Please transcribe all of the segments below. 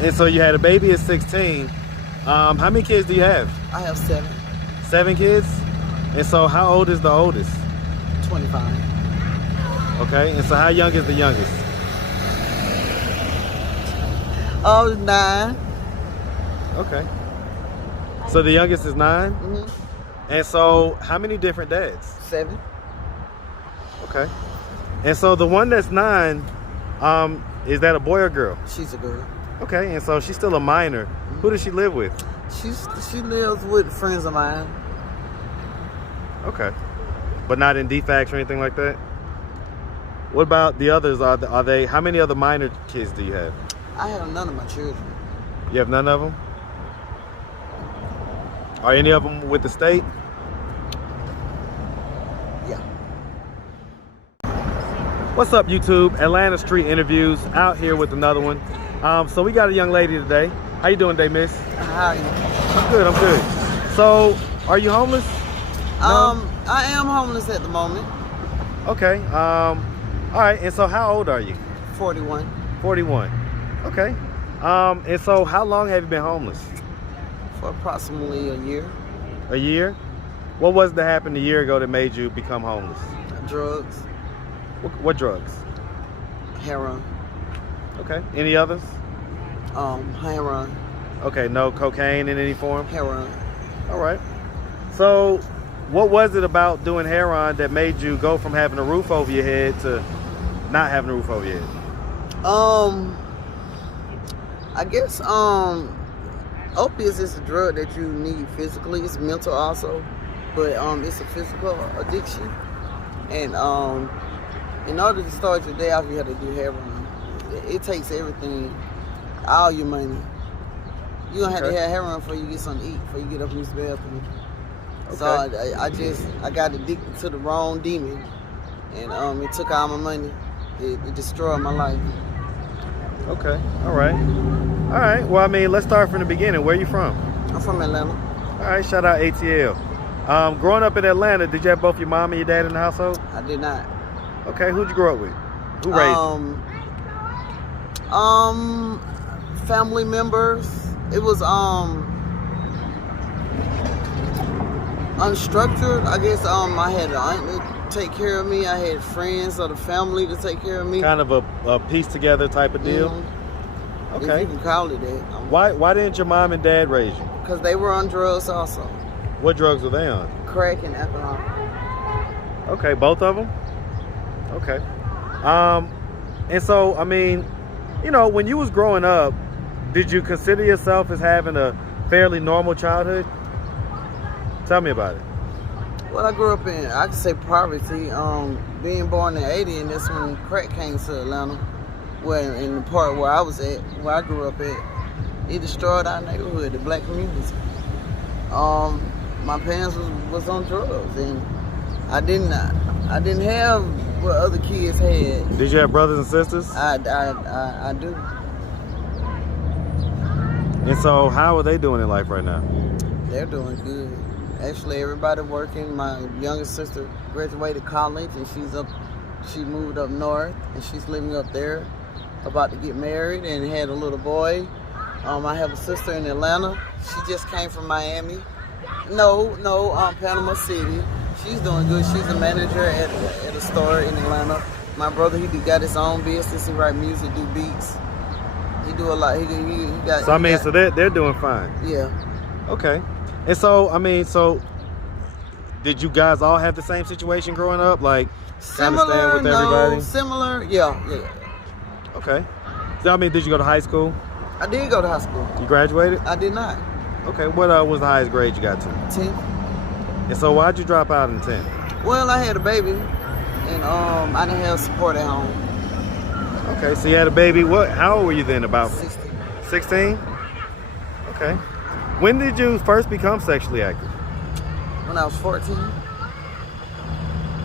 And so you had a baby at 16. How many kids do you have? I have 7. 7 kids? And so how old is the oldest? 25. Okay, and so how young is the youngest? Oh, 9. Okay. So the youngest is 9? Mm-hmm. And so how many different dads? 7. Okay. And so the one that's 9, is that a boy or girl? She's a girl. Okay, and so she's still a minor. Mm-hmm. Who does she live with? She lives with friends of mine. Okay. But not in defects or anything like that? What about the others? Are they, how many other minor kids do you have? I have none of my children. You have none of them? Are any of them with the state? Yeah. What's up, YouTube? Atlanta Street Interviews, out here with another one. So we got a young lady today. How you doing today, miss? How are you? I'm good, I'm good. So, are you homeless? No? I am homeless at the moment. Okay. All right, and so how old are you? 41. 41. Okay. And so how long have you been homeless? For approximately a year. A year? What was it that happened a year ago that made you become homeless? Drugs. What drugs? Heroin. Okay. Any others? Heroin. Okay, no cocaine in any form? Heroin. All right. So what was it about doing heroin that made you go from having a roof over your head to not having a roof over your head? I guess opiates is a drug that you need physically. It's mental also, but it's a physical addiction. And in order to start your day off, you have to do heroin. It takes everything, all your money. You don't have to have heroin before you get something to eat, before you get up and use the bathroom. Okay. So I got addicted to the wrong demon, and it took all my money. It destroyed my life. Okay. All right. All right. Well, I mean, let's start from the beginning. Where are you from? I'm from Atlanta. All right. Shout out ATL. Growing up in Atlanta, did you have both your mom and your dad in the household? I did not. Okay. Who'd you grow up with? Who raised you? Family members. It was unstructured. I guess I had an aunt to take care of me. I had friends of the family to take care of me. Kind of a piece together type of deal. Mm-hmm. Okay. If you can call it that. Why didn't your mom and dad raise you? Because they were on drugs also. What drugs were they on? Crack and alcohol. Okay, both of them? Okay. And so, I mean, you know, when you was growing up, did you consider yourself as having a fairly normal childhood? Tell me about it. Well, I grew up in, I could say poverty. Being born in '80, and that's when crack came to Atlanta. Well, in the part where I was at, where I grew up at, it destroyed our neighborhood, the black community. My parents was on drugs, and I didn't have what other kids had. Did you have brothers and sisters? I do. And so, how are they doing in life right now? They're doing good. Actually, everybody working. My youngest sister graduated college, and she moved up north, and she's living up there, about to get married and had a little boy. I have a sister in Atlanta. She just came from Miami. No, Panama City. She's doing good. She's a manager at a store in Atlanta. My brother, he got his own business. He write music, do beats. He do a lot. He got. So I mean, so they're doing fine. Yeah. Okay. And so I mean, so did you guys all have the same situation growing up, like Similar, with everybody? no, similar. Yeah. Okay. So I mean, did you go to high school? I did go to high school. You graduated? I did not. Okay. What was the highest grade you got to? 10th. And so why'd you drop out in 10th? Well, I had a baby, and I didn't have support at home. Okay, so you had a baby. How old were you then? About 16. 16? Okay. When did you first become sexually active? When I was 14.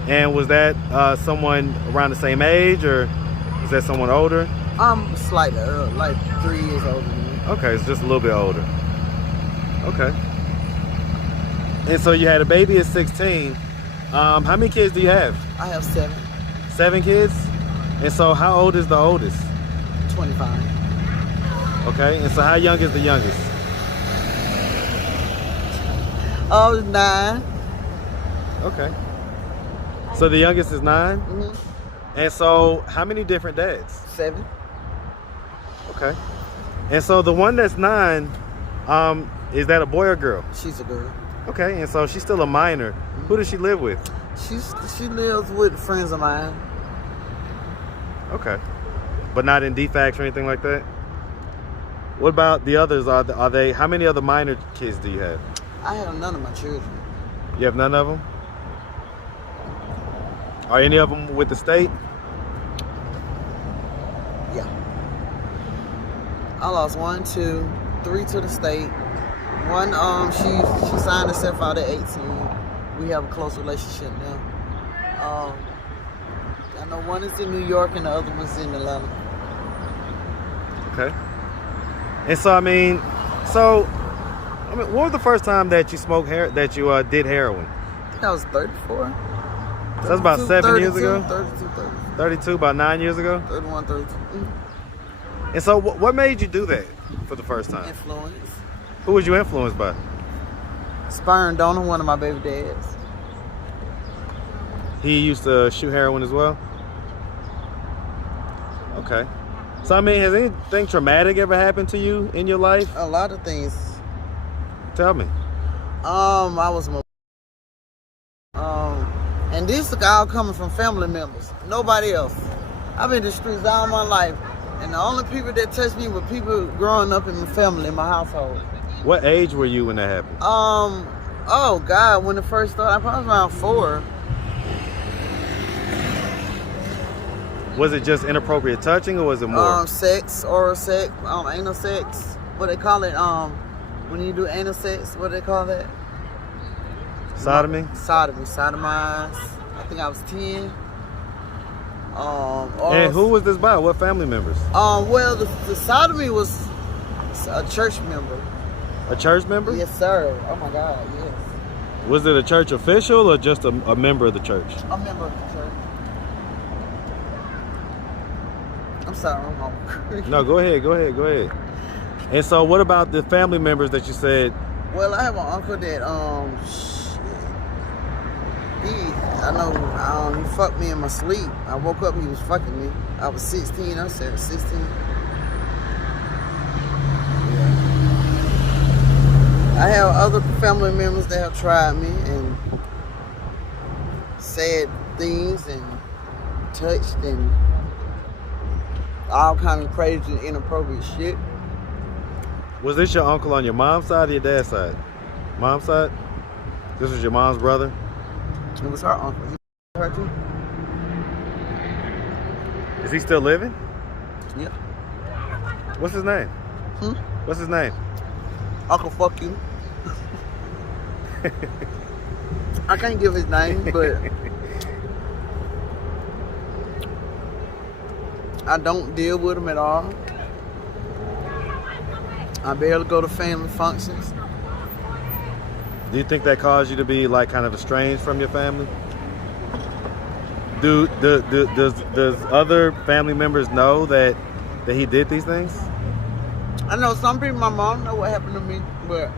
And was that someone around the same age, or was that someone older? I'm slightly, like 3 years older than me. Okay, it's just a little bit older. Okay. And so you had a baby at 16. How many kids do you have? I have 7. 7 kids? And so how old is the oldest? 25. Okay, and so how young is the youngest? Oh, 9. Okay. So the youngest is 9? Mm-hmm. And so how many different dads? 7. Okay. And so the one that's 9, is that a boy or girl? She's a girl. Okay, and so she's still a minor. Mm-hmm. Who does she live with? She lives with friends of mine. Okay. But not in defects or anything like that? What about the others? Are they, how many other minor kids do you have? I have none of my children. You have none of them? Are any of them with the state? Yeah. I lost 1, 2, 3 to the state. One, she signed herself out at 18. We have a close relationship now. I know one is in New York and the other one's in Atlanta. Okay. And so, I mean, what was the first time that you smoked that you did heroin? I think I was 34. So that's about 7 years ago? 32, 32, about 9 years ago? 31, 32. Mm-hmm. And so what made you do that for the first time? Influence. Who was you influenced by? Sperm donor, one of my baby dads. He used to shoot heroin as well? Okay. So, I mean, has anything traumatic ever happened to you in your life? A lot of things. Tell me. I was and this is all coming from family members. Nobody else. I've been in the streets all my life. And the only people that touched me were people growing up in my family, in my household. What age were you when that happened? Oh God, when it first started, I probably was around 4. Was it just inappropriate touching, or was it more? Sex, oral sex, anal sex. What they call it? When you do anal sex, what do they call that? Sodomy? Sodomized. I think I was 10. And who was this by? What family members? Well, the sodomy was a church member. A church member? Yes, sir. Oh my God, yes. Was it a church official or just a member of the church? A member of the church. I'm sorry, I'm hungry. No, go ahead. And so what about the family members that you said? Well, I have an uncle that, he fucked me in my sleep. I woke up, he was fucking me. I was 16, I said 16. Yeah. I have other family members that have tried me and said things and touched and all kind of crazy and inappropriate shit. Was this your uncle on your mom's side or your dad's side? Mom's side? This was your mom's brother? It was her uncle. Her too. Is he still living? Yeah. What's his name? What's his name? Uncle fuck you. I can't give his name, but I don't deal with him at all. I barely go to family functions. Do you think that caused you to be like kind of estranged from your family? Does other family members know that he did these things? I know some people, my mom know what happened to me, but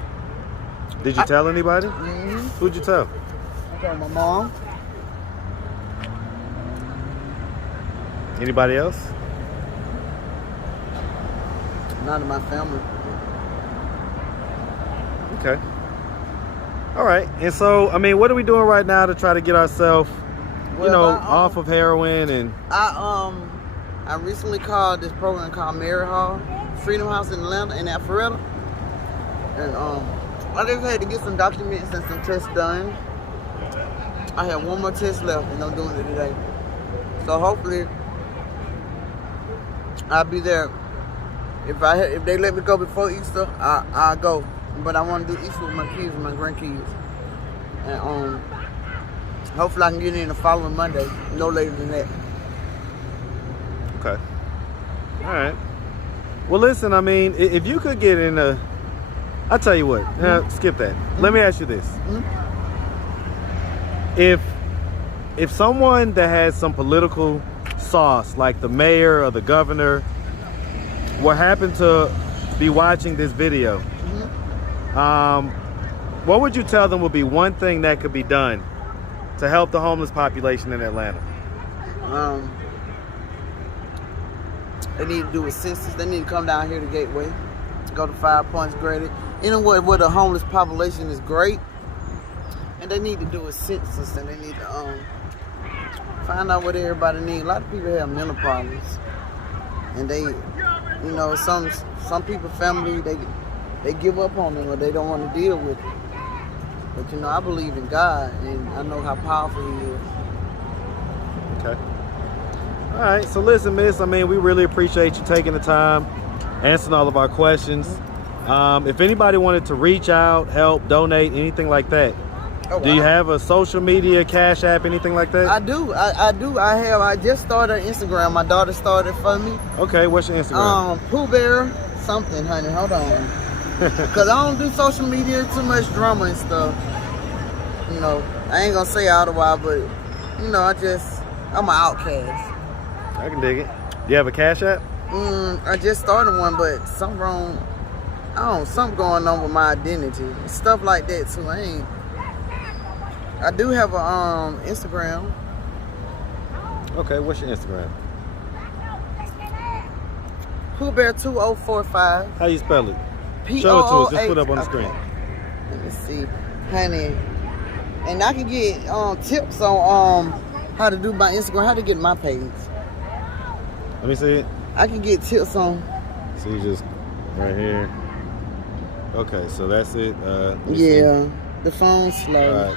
did you tell anybody? Mm-hmm. Who'd you tell? I told my mom. Anybody else? Not in my family. Okay. All right. And so, I mean, what are we doing right now to try to get ourselves, off of heroin? And I recently called this program called Mary Hall, Freedom House in Atlanta, in Alpharetta. And I just had to get some documents and some tests done. I have one more test left, and I'm doing it today. So hopefully, I'll be there. If they let me go before Easter, I'll go. But I want to do Easter with my kids and my grandkids. And hopefully I can get in the following Monday, no later than that. Okay. All right. Well, listen, I mean, if you could get in I'll tell you what, skip that. Let me ask you this. If someone that has some political sauce, like the mayor or the governor, were happen to be watching this video, what would you tell them would be one thing that could be done to help the homeless population in Atlanta? They need to do a census. They need to come down here to Gateway, go to 5 Points Graded. You know what? Where the homeless population is great, and they need to do a census, and they need to find out what everybody needs. A lot of people have mental problems, and they, you know, some people family they give up on them or they don't want to deal with it. But you know, I believe in God, and I know how powerful He is. Okay. All right. So listen, Miss. I mean, we really appreciate you taking the time, answering all of our questions. If anybody wanted to reach out, help, donate, anything like that, do you have a social media, Cash App, anything like that? I do. I just started Instagram. My daughter started for me. Okay. What's your Instagram? Pooh Bear something, honey. Hold on. Because I don't do social media, too much drama and stuff. You know, I ain't going to say all the while, but, you know, I'm an outcast. I can dig it. Do you have a Cash App? I just started one, but something going on with my identity. Stuff like that, too. I do have a Instagram. Okay, what's your Instagram? Pooh Bear 2045. How you spell it? P-O-O-H. Show it to us. Just put it up on the screen. Let me see, honey. And I can get tips on how to do my Instagram, how to get my page. Let me see it. I can get tips on. So you just right here. Okay, so that's it. Yeah, the phone's slow.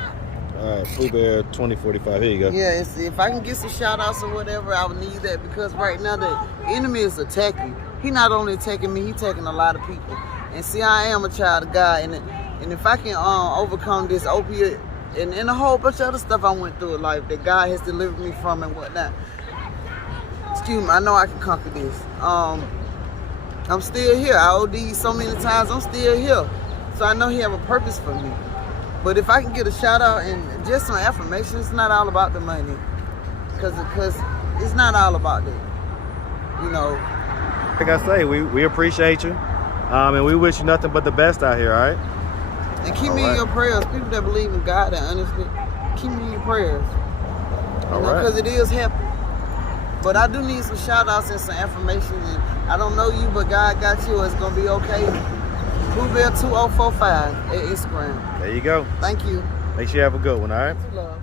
All right, Pooh Bear 2045. Here you go. Yeah, if I can get some shout outs or whatever, I would need that, because right now the enemy is attacking. He not only attacking me, he attacking a lot of people. And see, I am a child of God, and if I can overcome this opiate and a whole bunch of other stuff I went through in life that God has delivered me from and whatnot, excuse me, I know I can conquer this. I'm still here. I OD'd so many times, I'm still here. So I know He have a purpose for me. But if I can get a shout out and just some affirmation, it's not all about the money. Because it's not all about that. You know. Like I say, we appreciate you. And we wish you nothing but the best out here, all right? And keep me in your prayers. People that believe in God, that honestly, keep me in your prayers. Because it is happening. But I do need some shout outs and some affirmation. And I don't know you, but God got you. It's going to be okay. Pooh Bear 2045 at Instagram. There you go. Thank you. Make sure you have a good one, all right? Love.